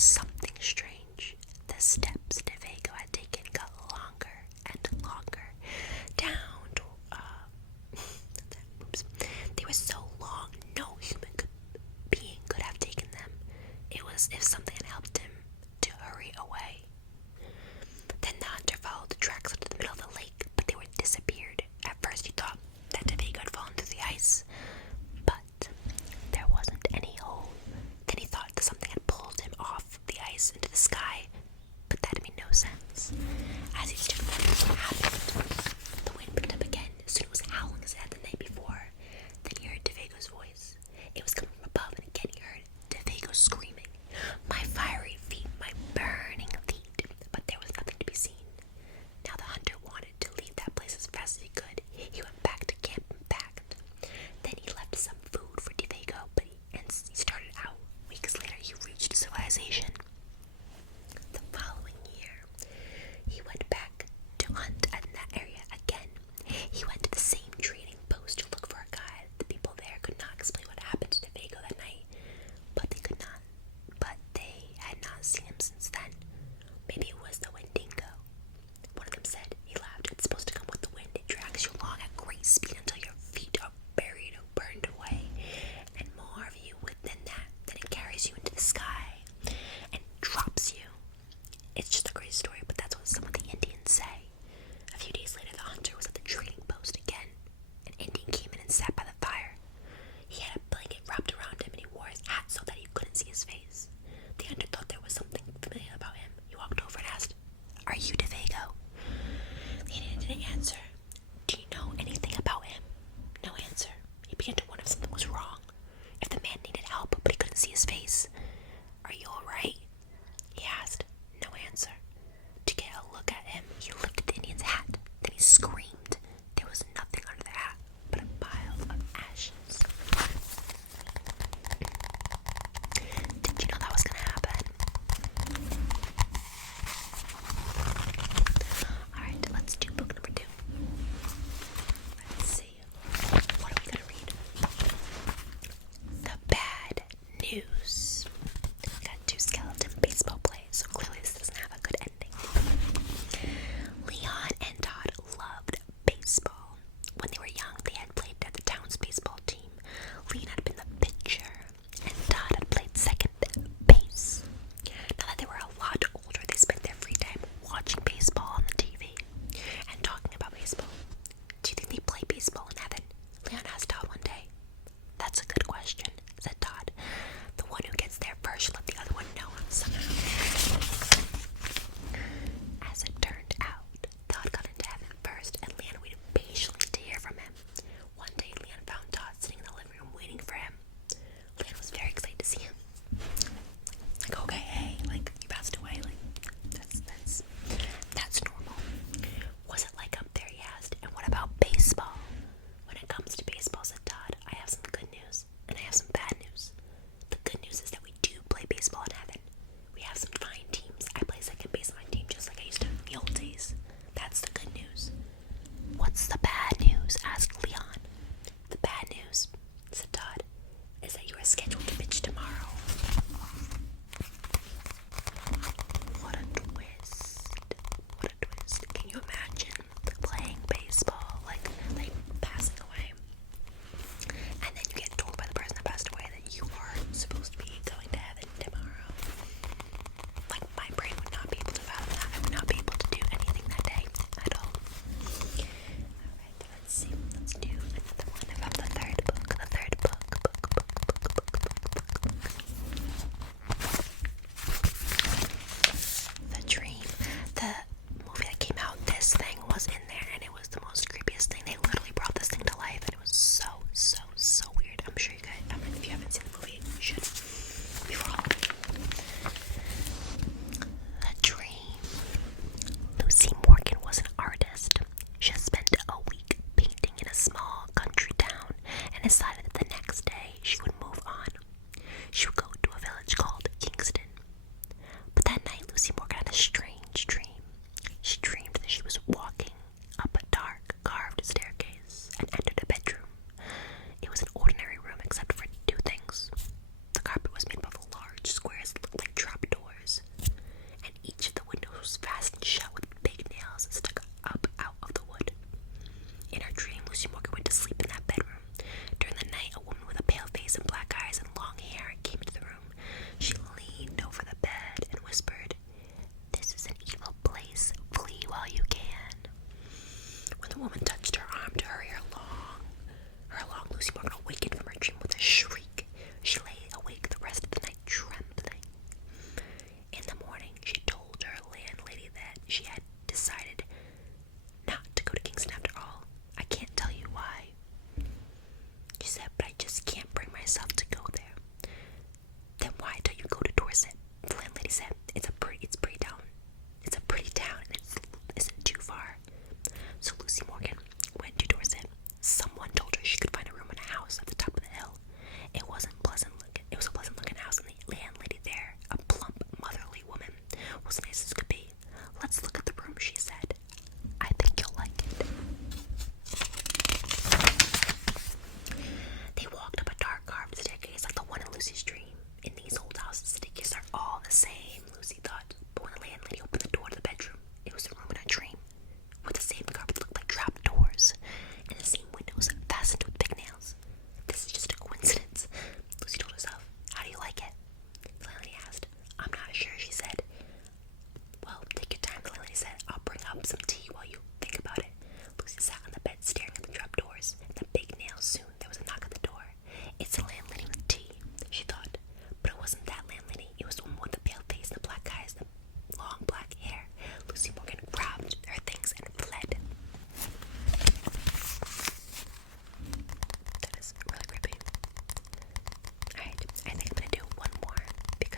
something strange. The steps DeVego had taken got longer and longer. Down to, oops. They were so long, no human being could have taken them. It was if something had helped him to hurry away. Then the hunter followed the tracks into the middle of the lake, but they were disappeared. At first he thought that DeVego had fallen through the ice, but there wasn't any hole. Then he thought that something had pulled him off the ice into the sky, but that made no sense. As he stood wondering what happened, the wind picked up again. Soon it was howling as it had the night before. Then he heard DeVego's voice. It was coming from above, and again he heard DeVego screaming, "My fiery feet, my burning feet!" But there was nothing to be seen. Now the hunter wanted to leave that place as fast as he could. He went back to camp and packed. Then he left some food for DeVego, but he started out. Weeks later, he reached civilization. The following year, he went back to hunt in that area again. He went to the same trading post to look for a guide. The people there could not explain what happened to DeVego that night, but they had not seen him since then. Maybe it was the Wendigo. One of them said, he laughed, "It's supposed to come with the wind. It drags you along at great speed until your feet are buried or burned away, and more of you within that, then it carries you into the sky and drops you." It's just a great story, but that's what some of the Indians say. A few days later, the hunter was at the trading post again. An Indian came in and sat by the fire. He had a blanket wrapped around him, and he wore his hat so that you couldn't see his face. The hunter thought there was something familiar about him. He walked over and asked, "Are you DeVego?" The Indian didn't answer. "Do you know anything about him?" No answer. He began to wonder if something was wrong, if the man needed help, but he couldn't see his face. "Are you alright?" he asked. No answer. To get a look at him, he lifted the Indian's hat. Then he screamed. There was nothing under the hat but a pile of ashes. Did you know that was going to happen? Alright, let's do book number 2. Let's see. What are we going to read? The Bad News. Got 2 skeleton baseball players, so clearly this doesn't have a good ending. Leon and Todd loved baseball. When they were young, they had played at the town's baseball team. Leon had been the pitcher, and Todd had played second base. Now that they were a lot older, they spent their free time watching baseball on the TV and talking about baseball. "Do you think they play baseball in heaven?" Leon asked Todd one day. "That's a good question," said Todd. "The one who gets there first should let the other one know somehow." As it turned out, Todd got into heaven first, and Leon waited patiently to hear from him. One day, Leon found Todd sitting in the living room waiting for him. Leon was very excited to see him. Like, "Okay, hey, like, you passed away, like, that's normal." "Was it like up there?" he asked. "And what about baseball?" "When it comes to baseball," said Todd, "I have some good news, and I have some bad news. The good news is that we do play baseball in heaven. We have some fine teams. I play second base on my team just like I used to in the old days. That's the good news." "What's the bad news?" asked Leon. "The bad news," said Todd, "is that you are scheduled to pitch tomorrow." What a twist. What a twist. Can you imagine playing baseball, like passing away, and then you get told by the person that passed away that you are supposed to be going to heaven tomorrow? Like, my brain would not be able to fathom that. I would not be able to do anything that day at all. Alright, let's see. Let's do another one about the third book. The third book. The Dream. The movie that came out, this thing was in there, and it was the most creepiest thing. They literally brought this thing to life, and it was so weird. I'm sure you guys, if you haven't seen the movie, you should. Before The Dream. Lucy Morgan was an artist. She had spent a week painting in a small country town and decided that the next day she would move on. She would go to a village called Kingston. But that night, Lucy Morgan had a strange dream. She dreamed that she was walking up a dark, carved staircase and entered a bedroom. It was an ordinary room except for 2 things. The carpet was made of large squares that looked like trapdoors.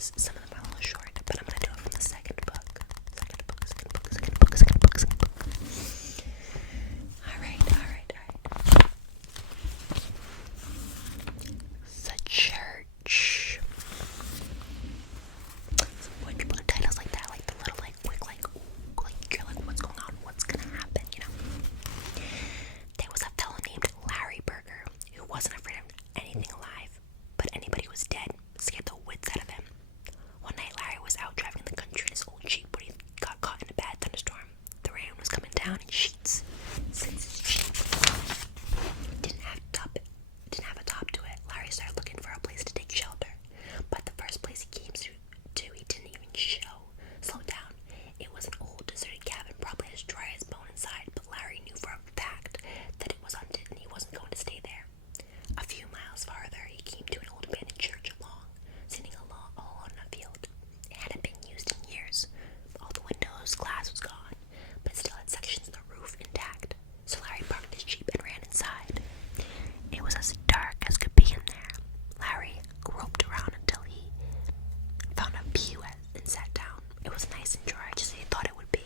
because some of them are a little short, but I'm gonna do it from the second book. Second book. Alright. The church. When people do titles like that, like the little like quick like ooh, like you're like what's going on, what's gonna happen, you know? There was a fellow named Larry Berger who wasn't afraid of anything alive, but anybody who was dead scared the wits out of him. One night Larry was out driving in the country in his old Jeep when he got caught in a bad thunderstorm. The rain was coming down in sheets. Since his Jeep didn't have a top to it, Larry started looking for a place to take shelter. But the first place he came to, he didn't even slow down. It was an old deserted cabin, probably as dry as bone inside, but Larry knew for a fact that it was haunted and he wasn't going to stay there. A few miles farther, he came to an old abandoned church sitting all on a field. It hadn't been used in years. All the windows, glass was gone, but it still had sections of the roof intact. So Larry parked his Jeep and ran inside. It was as dark as could be in there. Larry groped around until he found a pew and sat down. It was nice and dry, just as he thought it would be,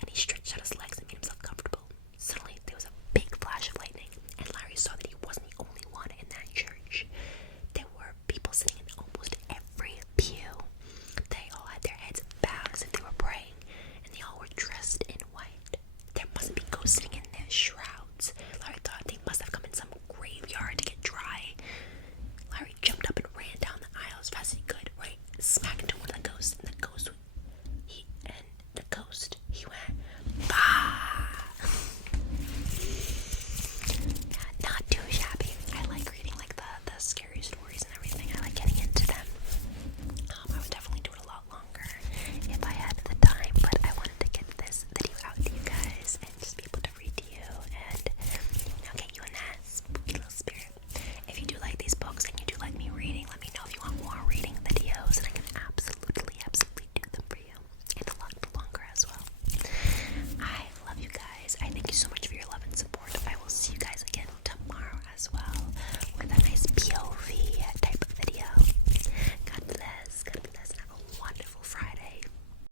and he stretched out his legs and made himself comfortable. Suddenly, there was a big flash of lightning, and Larry saw that he wasn't the only one in that church. There were people sitting in almost every pew. They all had their heads bowed as if they were praying, and they all were dressed in white. There mustn't be ghosts sitting in their shrouds. Larry thought they must have come in some graveyard to get dry. Larry jumped up and ran down the aisle as fast as he